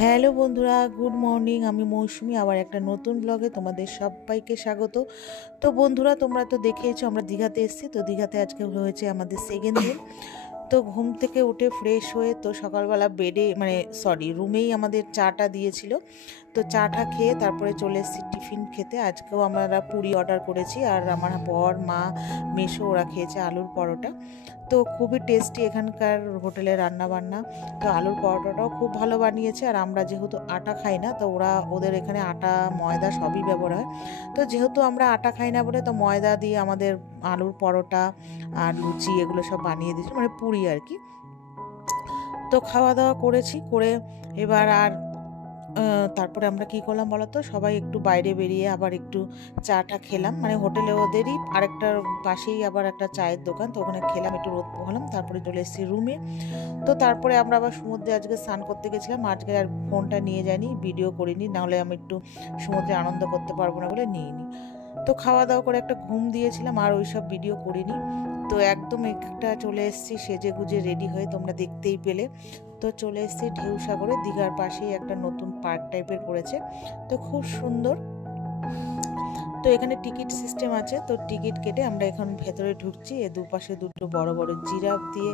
Hello বন্ধুরা, good morning. আমি মৌসুমি, আবার একটা নতুন ব্লগে তোমাদের সবাইকে স্বাগত। তো বন্ধুরা, তোমরা তো দেখেইছো আমরা দীঘাতে এসেছি। তো দীঘাতে আজকে হয়েছে আমাদের সেকেন্ড দিন। তো ঘুম থেকে উঠে ফ্রেশ হয়ে তো সকালবেলা বেডে রুমেই আমাদের চাটা দিয়েছিল। তো চাটা খেয়ে তারপরে চলে এসেছি টিফিন খেতে। আজকেও আমরা পুরি অর্ডার করেছি, আর আমার বর, মা, মেসো ওরা খেয়েছে আলুর পরোটা। তো খুবই টেস্টি এখানকার হোটেলের রান্না বান্না। তো আলুর পরোটাটাও খুব ভালো বানিয়েছে। আর আমরা যেহেতু আটা খাই না, তো ওদের এখানে আটা ময়দা সবই ব্যবহার হয়। তো যেহেতু আমরা আটা খাই না বলে, তো ময়দা দিয়ে আমাদের আলুর পরোটা আর লুচি এগুলো সব বানিয়ে দিয়েছিল, মানে পুরি আর কি। তো খাওয়া দাওয়া করেছি, করে এবার তারপরে আমরা কি করলাম বলতো, সবাই একটু বাইরে বেরিয়ে আবার একটু চাটা খেলাম। মানে হোটেলে ওদেরই আরেকটার পাশেই আবার একটা চায়ের দোকান, তো ওখানে খেলাম, একটু রোদ পোহালাম, তারপরে চলে এসেছি রুমে। তো তারপরে আমরা আবার সমুদ্রে আজকে স্নান করতে গেছিলাম। আজকে আর ফোনটা নিয়ে যাইনি, ভিডিও করিনি, নাহলে আমি একটু সমুদ্রে আনন্দ করতে পারবো না বলে নিইনি। তো খাওয়া দাওয়া করে একটা ঘুম দিয়েছিলাম, আর ওইসব ভিডিও করিনি। তো একদম একটা চলে এসেছি সেজে গুজে রেডি হয়ে, তোমরা দেখতেই পেলে। তো চলে এসেছি ঢেউসাগরে, দীঘার পাশেই একটা নতুন পার্ক টাইপের করেছে, তো খুব সুন্দর। তো এখানে টিকিট সিস্টেম আছে, তো টিকিট কেটে আমরা এখন ভেতরে ঢুকছি। এ দুপাশে দুটো বড় বড় জিরাফ দিয়ে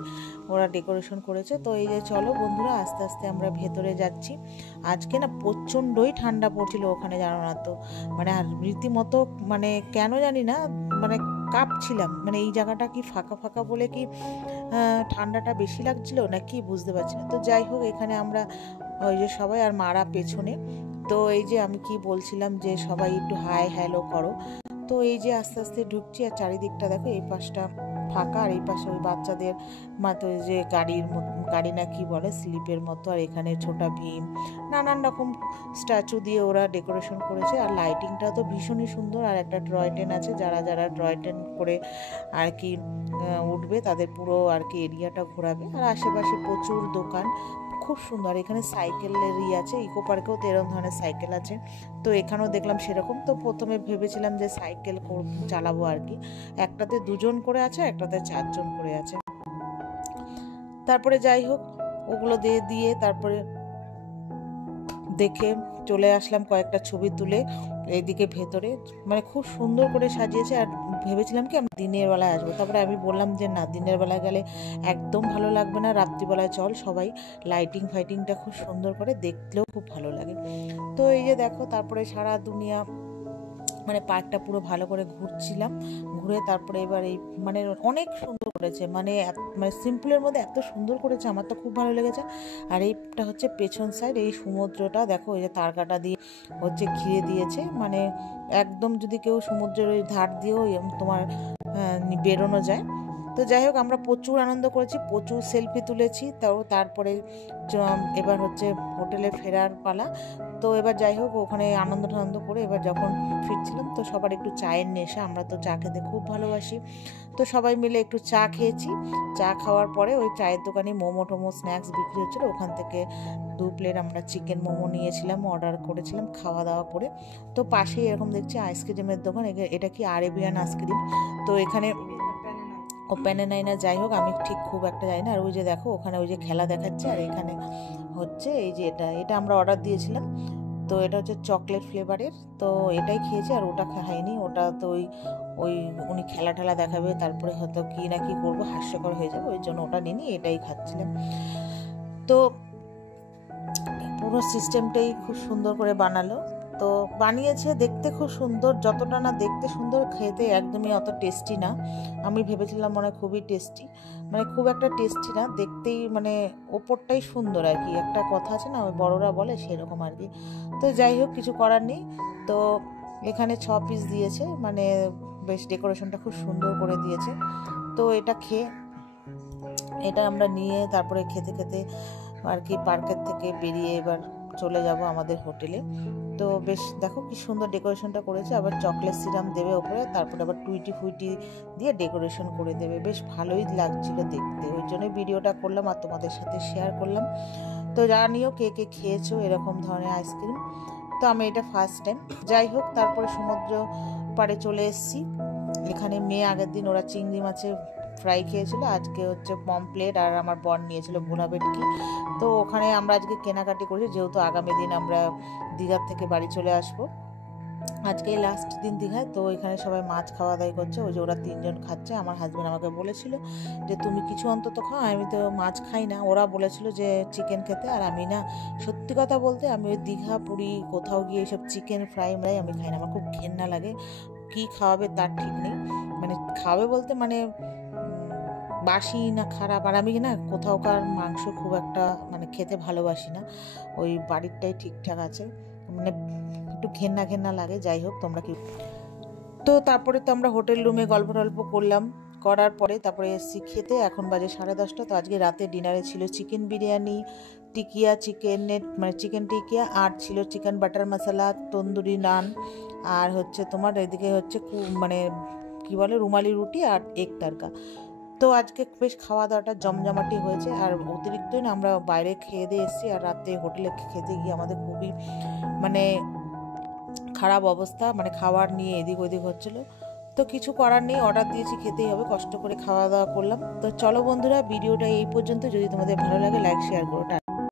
ওরা ডেকোরেশন করেছে। তো এই যে চলো বন্ধুরা, আস্তে আস্তে আমরা ভেতরে যাচ্ছি। আজকে না প্রচণ্ডই ঠান্ডা পড়ছিল ওখানে, জানো না তো, মানে আর রীতিমতো, মানে কেন জানি না, মানে কাঁপছিলাম। মানে এই জায়গাটা কি ফাঁকা ফাঁকা বলে কি ঠান্ডাটা বেশি লাগছিল না কি বুঝতে পারছি না। তো যাই হোক, এখানে আমরা ওই যে সবাই, আর মারা পেছনে। তো এই যে আমি কি বলছিলাম, যে সবাই একটু হাই হ্যালো করো। তো এই যে আস্তে আস্তে ঢুকছি, আর চারিদিকটা দেখো, এই পাশটা ফাঁকা, আর এই পাশে ওই বাচ্চাদের মাত্র যে গাড়ি না কি বলে, স্লিপের মতো। আর এখানে ছোটা ভীম, নানান রকম স্ট্যাচু দিয়ে ওরা ডেকোরেশন করেছে। আর লাইটিংটা তো ভীষণই সুন্দর। আর একটা টয় ট্রেন আছে, যারা যারা টয় ট্রেন করে আর কি উঠবে, তাদের পুরো আর কি এরিয়াটা ঘোরাবে। আর আশেপাশে প্রচুর দোকান, খুব সুন্দর। এখানে সাইকেলের আছে, ইকো পার্কেও তো এরকম ধরনের সাইকেল আছে। তো এখানেও দেখলাম সেরকম। তো প্রথমে ভেবেছিলাম যে সাইকেল চালাবো আর কি। একটাতে 2জন করে আছে, একটাতে 4জন করে আছে। তারপরে যাই হোক, ওগুলো দিয়ে দিয়ে তারপরে দেখে চলে আসলাম, কয়েকটা ছবি তুলে এইদিকে ভেতরে। মানে খুব সুন্দর করে সাজিয়েছে। আর ভেবেছিলাম কি আমি দিনের বেলায় আসবো, তারপরে আমি বললাম যে না, দিনের বেলায় গেলে একদম ভালো লাগবে না, রাত্রিবেলায় চল সবাই। লাইটিং ফাইটিংটা খুব সুন্দর করে, দেখলেও খুব ভালো লাগে। তো এই যে দেখো, তারপরে সারা দুনিয়া মানে পার্কটা পুরো ভালো করে ঘুরছিলাম। ঘুরে তারপরে এবার এই মানে অনেক সুন্দর করেছে, মানে মানে সিম্পলের মধ্যে এত সুন্দর করেছে, আমার তো খুব ভালো লেগেছে। আর এইটা হচ্ছে পেছন সাইড, এই সমুদ্রটা দেখো, এই যে তারকাটা দিয়ে হচ্ছে ঘিরে দিয়েছে। মানে একদম যদি কেউ সমুদ্রের ওই ধার দিয়েও তোমার বেরোনো যায়। তো যাই হোক, আমরা প্রচুর আনন্দ করেছি, প্রচুর সেলফি তুলেছি। তারপরে এবার হচ্ছে হোটেলে ফেরার পালা। তো এবার যাই হোক, ওখানে আনন্দ টানন্দ করে এবার যখন ফিরছিলাম, তো সবার একটু চায়ের নেশা, আমরা তো চা খেতে খুব ভালোবাসি। তো সবাই মিলে একটু চা খেয়েছি। চা খাওয়ার পরে ওই চায়ের দোকানে মোমো টোমো স্ন্যাক্স বিক্রি হচ্ছিলো, ওখান থেকে 2 প্লেট আমরা চিকেন মোমো নিয়েছিলাম, অর্ডার করেছিলাম, খাওয়া দাওয়া করে। তো পাশেই এরকম দেখছি আইসক্রিমের দোকান। এটা কি আরেবিয়ান আইসক্রিম। তো এখানে ওপেনে নাই না, যাই হোক আমি ঠিক খুব একটা জানি না। আর ওই যে দেখো, ওখানে ওই যে খেলা দেখাচ্ছে। আর এখানে হচ্ছে এই যে এটা আমরা অর্ডার দিয়েছিলাম। তো এটা হচ্ছে চকলেট ফ্লেভারের। তো এটাই খেয়েছি, আর ওটা খাইনি। ওটা তো ওই ওই উনি খেলা টেলা দেখাবে, তারপরে হয়তো কি না কি করবো, হাস্যকর হয়ে যাবে, ওই জন্য ওটা নিইনি, এটাই খাচ্ছিলাম। তো পুরো সিস্টেমটাই খুব সুন্দর করে বানালো। তো বানিয়েছে, দেখতে খুব সুন্দর, যতটা না দেখতে সুন্দর, খেতে একদমই অত টেস্টি না। আমি ভেবেছিলাম মানে খুবই টেস্টি, মানে খুব একটা টেস্টি না, দেখতেই মানে ওপরটাই সুন্দর আর কি। একটা কথা আছে না, ওই বড়রা বলে, সেরকম আর কি। তো যাই হোক, কিছু করার নেই। তো এখানে 6 পিস দিয়েছে, মানে বেশ ডেকোরেশনটা খুব সুন্দর করে দিয়েছে। তো এটা আমরা নিয়ে তারপরে খেতে খেতে আর কি পার্কের থেকে বেরিয়ে এবার চলে যাব আমাদের হোটেলে। তো বেশ দেখো কি সুন্দর ডেকোরেশনটা করেছে। আবার চকলেট সিরাম দেবে ওপরে, তারপরে আবার টুইটি ফুইটি দিয়ে ডেকোরেশন করে দেবে, বেশ ভালোই লাগছিল দেখতে। ওই জন্যই ভিডিওটা করলাম আর তোমাদের সাথে শেয়ার করলাম। তো জানিও কে কে খেয়েছো এরকম ধরনের আইসক্রিম। তো আমি এটা ফার্স্ট টাইম। যাই হোক, তারপরে সমুদ্র পাড়ে চলে এসেছি। এখানে মেয়ে আগের দিন ওরা চিংড়ি মাছের ফ্রাই খেয়েছিল, আজকে হচ্ছে পমপ্লেট, আর আমার বর নিয়েছিল ভুনা ভেটকি। তো ওখানে আমরা আজকে কেনাকাটি করেছি, যেহেতু আগামী দিন আমরা দীঘার থেকে বাড়ি চলে আসবো। আজকে লাস্ট দিন দীঘায়, তো এখানে সবাই মাছ খাওয়া দাওয়া করছে। ওই যে ওরা 3জন খাচ্ছে। আমার হাজব্যান্ড আমাকে বলেছিল যে তুমি কিছু অন্তত খাও, আমি তো মাছ খাই না। ওরা বলেছিল যে চিকেন খেতে, আর আমি না, সত্যি কথা বলতে আমি ওই দীঘা পুরী কোথাও গিয়ে এইসব চিকেন ফ্রাই আমি খাই না, আমার খুব ঘেন্না লাগে। কি খাওয়াবে তার ঠিক নেই, মানে খাওয়াবে বলতে মানে বাসি না খারাপ। আর আমি না কোথাওকার মাংস খুব একটা মানে খেতে ভালোবাসি না, ওই বাড়িরটাই ঠিকঠাক আছে, মানে একটু ঘেন্না ঘেন্না লাগে। যাই হোক, তোমরা কি। তো তারপরে তো আমরা হোটেল রুমে গল্প টল্প করলাম, করার পরে তারপরে এসেছি খেতে। এখন বাজে 10:30। তো আজকে রাতে ডিনারে ছিল চিকেন বিরিয়ানি, টিকিয়া চিকেনের মানে চিকেন টিকিয়া, আর ছিল চিকেন বাটার মশলা, তন্দুরি নান, আর হচ্ছে তোমার এদিকে হচ্ছে মানে কি বলে রুমালি রুটি আর এগ তড়কা। তো আজকে বেশ খাওয়া দাওয়াটা জমজমাটি হয়েছে। আর অতিরিক্তই না আমরা বাইরে খেয়ে দিয়ে এসেছি, আর রাতে হোটেলে খেতে গিয়ে আমাদের খুবই মানে খারাপ অবস্থা, মানে খাবার নিয়ে এদিক ওদিক হচ্ছিলো। তো কিছু করার নেই, অর্ডার দিয়েছি, খেতেই হবে, কষ্ট করে খাওয়া দাওয়া করলাম। তো চলো বন্ধুরা, ভিডিওটা এই পর্যন্ত। যদি তোমাদের ভালো লাগে লাইক শেয়ার করো।